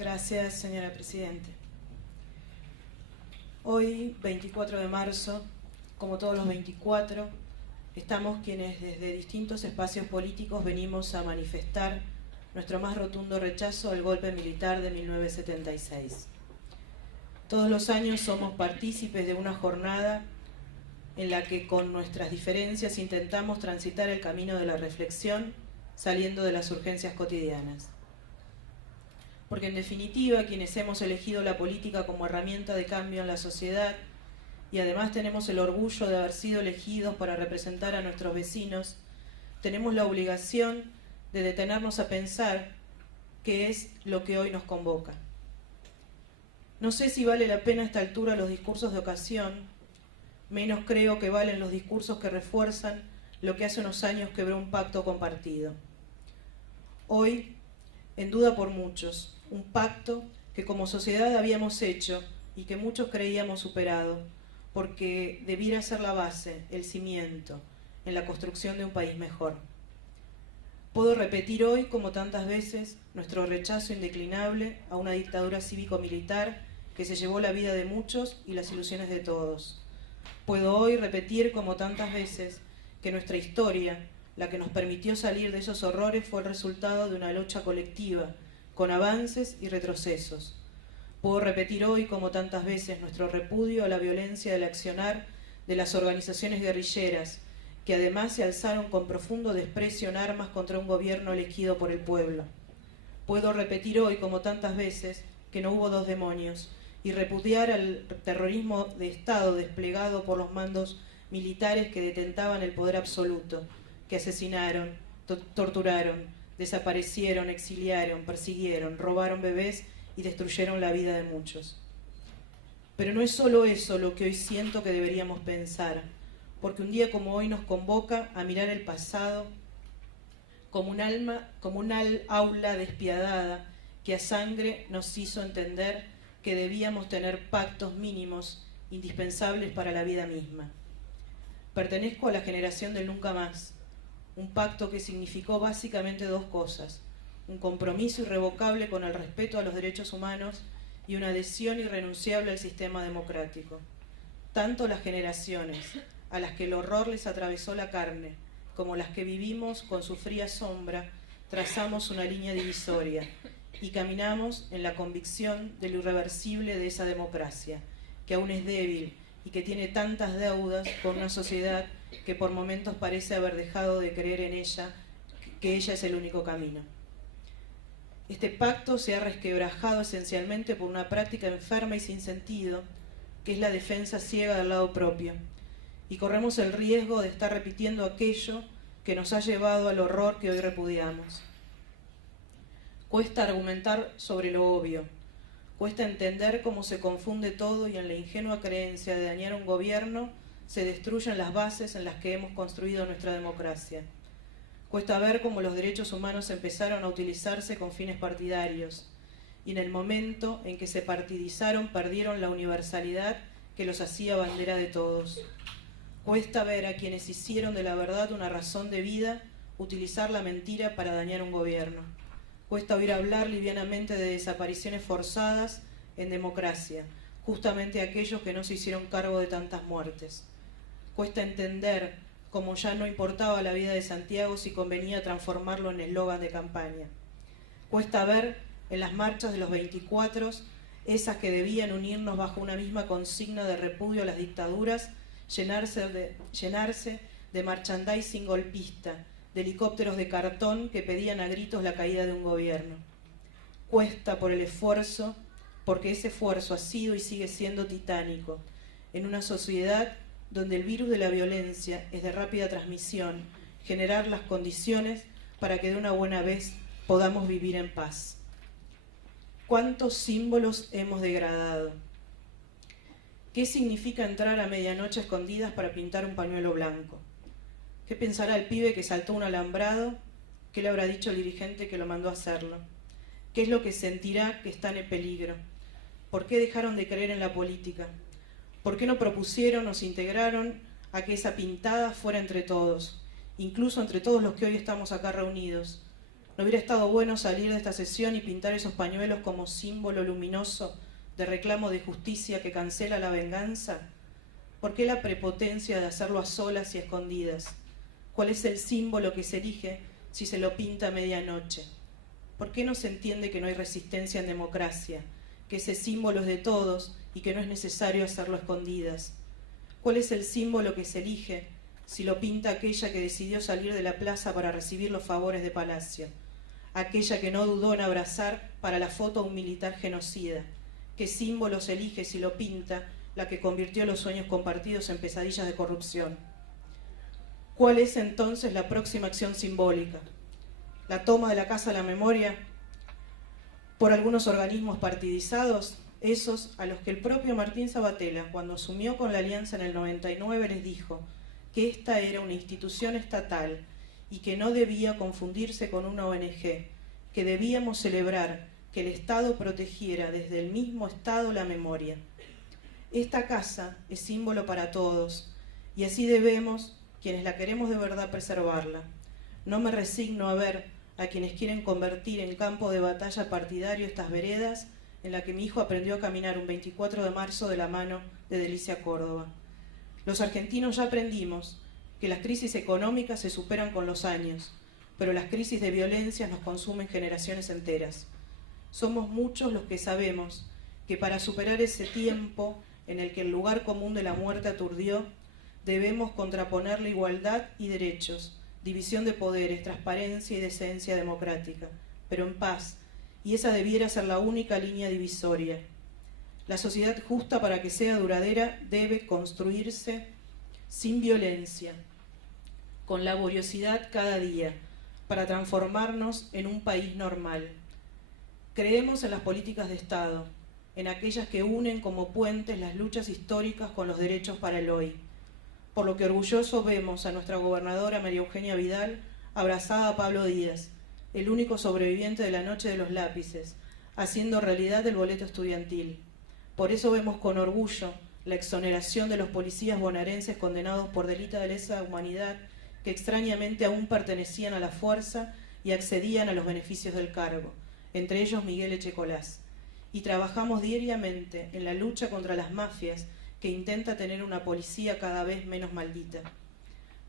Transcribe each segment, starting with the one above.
Gracias, señora Presidenta. Hoy, 24 de marzo, como todos los 24, estamos quienes desde distintos espacios políticos venimos a manifestar nuestro más rotundo rechazo al golpe militar de 1976. Todos los años somos partícipes de una jornada en la que con nuestras diferencias intentamos transitar el camino de la reflexión saliendo de las urgencias cotidianas. Porque en definitiva, quienes hemos elegido la política como herramienta de cambio en la sociedad y además tenemos el orgullo de haber sido elegidos para representar a nuestros vecinos, tenemos la obligación de detenernos a pensar qué es lo que hoy nos convoca. No sé si vale la pena a esta altura los discursos de ocasión, menos creo que valen los discursos que refuerzan lo que hace unos años quebró un pacto compartido. Hoy, en duda por muchos, un pacto que como sociedad habíamos hecho y que muchos creíamos superado, porque debiera ser la base, el cimiento, en la construcción de un país mejor. Puedo repetir hoy, como tantas veces, nuestro rechazo indeclinable a una dictadura cívico-militar que se llevó la vida de muchos y las ilusiones de todos. Puedo hoy repetir, como tantas veces, que nuestra historia, la que nos permitió salir de esos horrores, fue el resultado de una lucha colectiva, con avances y retrocesos. Puedo repetir hoy, como tantas veces, nuestro repudio a la violencia del accionar de las organizaciones guerrilleras, que además se alzaron con profundo desprecio en armas contra un gobierno elegido por el pueblo. Puedo repetir hoy, como tantas veces, que no hubo dos demonios, y repudiar al terrorismo de Estado desplegado por los mandos militares que detentaban el poder absoluto, que asesinaron, torturaron, desaparecieron, exiliaron, persiguieron, robaron bebés y destruyeron la vida de muchos. Pero no es solo eso lo que hoy siento que deberíamos pensar, porque un día como hoy nos convoca a mirar el pasado como un aula despiadada que a sangre nos hizo entender que debíamos tener pactos mínimos indispensables para la vida misma. Pertenezco a la generación del nunca más, un pacto que significó básicamente dos cosas: un compromiso irrevocable con el respeto a los derechos humanos y una adhesión irrenunciable al sistema democrático. Tanto las generaciones a las que el horror les atravesó la carne, como las que vivimos con su fría sombra, trazamos una línea divisoria y caminamos en la convicción de lo irreversible de esa democracia, que aún es débil y que tiene tantas deudas con una sociedad que por momentos parece haber dejado de creer en ella, que ella es el único camino. Este pacto se ha resquebrajado esencialmente por una práctica enferma y sin sentido, que es la defensa ciega del lado propio, y corremos el riesgo de estar repitiendo aquello que nos ha llevado al horror que hoy repudiamos. Cuesta argumentar sobre lo obvio, cuesta entender cómo se confunde todo y en la ingenua creencia de dañar un gobierno se destruyen las bases en las que hemos construido nuestra democracia. Cuesta ver cómo los derechos humanos empezaron a utilizarse con fines partidarios y en el momento en que se partidizaron perdieron la universalidad que los hacía bandera de todos. Cuesta ver a quienes hicieron de la verdad una razón de vida utilizar la mentira para dañar un gobierno. Cuesta oír hablar livianamente de desapariciones forzadas en democracia, justamente aquellos que no se hicieron cargo de tantas muertes. Cuesta entender cómo ya no importaba la vida de Santiago si convenía transformarlo en eslogan de campaña. Cuesta ver en las marchas de los 24, esas que debían unirnos bajo una misma consigna de repudio a las dictaduras, llenarse de merchandising golpista, de helicópteros de cartón que pedían a gritos la caída de un gobierno. Cuesta por el esfuerzo, porque ese esfuerzo ha sido y sigue siendo titánico, en una sociedad donde el virus de la violencia es de rápida transmisión, generar las condiciones para que de una buena vez podamos vivir en paz. ¿Cuántos símbolos hemos degradado? ¿Qué significa entrar a medianoche a escondidas para pintar un pañuelo blanco? ¿Qué pensará el pibe que saltó un alambrado? ¿Qué le habrá dicho el dirigente que lo mandó a hacerlo? ¿Qué es lo que sentirá que está en peligro? ¿Por qué dejaron de creer en la política? ¿Por qué no propusieron o se integraron a que esa pintada fuera entre todos, incluso entre todos los que hoy estamos acá reunidos? ¿No hubiera estado bueno salir de esta sesión y pintar esos pañuelos como símbolo luminoso de reclamo de justicia que cancela la venganza? ¿Por qué la prepotencia de hacerlo a solas y escondidas? ¿Cuál es el símbolo que se elige si se lo pinta a medianoche? ¿Por qué no se entiende que no hay resistencia en democracia, que ese símbolo es de todos y que no es necesario hacerlo a escondidas? ¿Cuál es el símbolo que se elige si lo pinta aquella que decidió salir de la plaza para recibir los favores de Palacio? Aquella que no dudó en abrazar para la foto a un militar genocida. ¿Qué símbolo se elige si lo pinta la que convirtió los sueños compartidos en pesadillas de corrupción? ¿Cuál es entonces la próxima acción simbólica? ¿La toma de la Casa de la Memoria por algunos organismos partidizados? Esos a los que el propio Martín Sabatella, cuando asumió con la Alianza en el 99, les dijo que esta era una institución estatal y que no debía confundirse con una ONG, que debíamos celebrar que el Estado protegiera desde el mismo Estado la memoria. Esta casa es símbolo para todos y así debemos, quienes la queremos de verdad, preservarla. No me resigno a ver a quienes quieren convertir en campo de batalla partidario estas veredas en la que mi hijo aprendió a caminar un 24 de marzo de la mano de Delicia Córdoba. Los argentinos ya aprendimos que las crisis económicas se superan con los años, pero las crisis de violencia nos consumen generaciones enteras. Somos muchos los que sabemos que para superar ese tiempo en el que el lugar común de la muerte aturdió, debemos contraponer la igualdad y derechos, división de poderes, transparencia y decencia democrática, pero en paz, y esa debiera ser la única línea divisoria. La sociedad justa, para que sea duradera, debe construirse sin violencia, con laboriosidad cada día, para transformarnos en un país normal. Creemos en las políticas de Estado, en aquellas que unen como puentes las luchas históricas con los derechos para el hoy. Por lo que orgulloso vemos a nuestra gobernadora María Eugenia Vidal abrazada a Pablo Díaz, el único sobreviviente de la noche de los lápices, haciendo realidad el boleto estudiantil. Por eso vemos con orgullo la exoneración de los policías bonaerenses condenados por delito de lesa humanidad, que extrañamente aún pertenecían a la fuerza y accedían a los beneficios del cargo, entre ellos Miguel Echecolás. Y trabajamos diariamente en la lucha contra las mafias que intenta tener una policía cada vez menos maldita.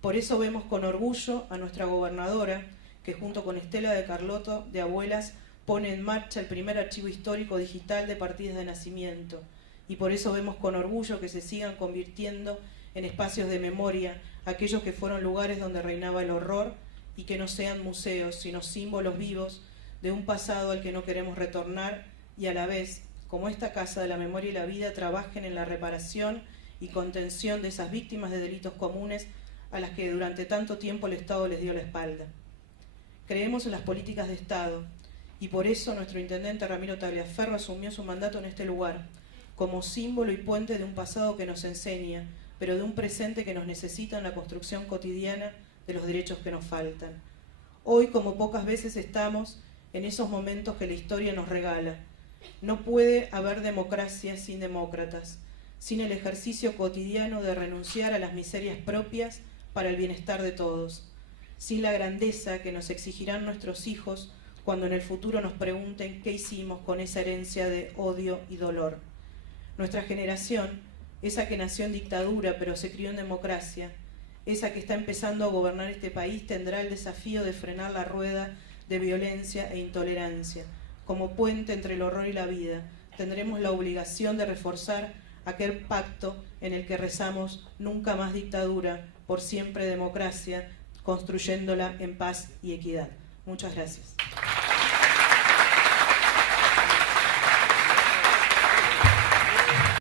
Por eso vemos con orgullo a nuestra gobernadora, que junto con Estela de Carlotto de Abuelas pone en marcha el primer archivo histórico digital de partidas de nacimiento. Y por eso vemos con orgullo que se sigan convirtiendo en espacios de memoria aquellos que fueron lugares donde reinaba el horror y que no sean museos, sino símbolos vivos de un pasado al que no queremos retornar y a la vez, como esta Casa de la Memoria y la Vida, trabajen en la reparación y contención de esas víctimas de delitos comunes a las que durante tanto tiempo el Estado les dio la espalda. Creemos en las políticas de Estado y por eso nuestro intendente Ramiro Tagliaferro asumió su mandato en este lugar, como símbolo y puente de un pasado que nos enseña, pero de un presente que nos necesita en la construcción cotidiana de los derechos que nos faltan. Hoy, como pocas veces, estamos en esos momentos que la historia nos regala. No puede haber democracia sin demócratas, sin el ejercicio cotidiano de renunciar a las miserias propias para el bienestar de todos, sin la grandeza que nos exigirán nuestros hijos cuando en el futuro nos pregunten qué hicimos con esa herencia de odio y dolor. Nuestra generación, esa que nació en dictadura pero se crió en democracia, esa que está empezando a gobernar este país, tendrá el desafío de frenar la rueda de violencia e intolerancia. Como puente entre el horror y la vida, tendremos la obligación de reforzar aquel pacto en el que rezamos nunca más dictadura, por siempre democracia, construyéndola en paz y equidad. Muchas gracias.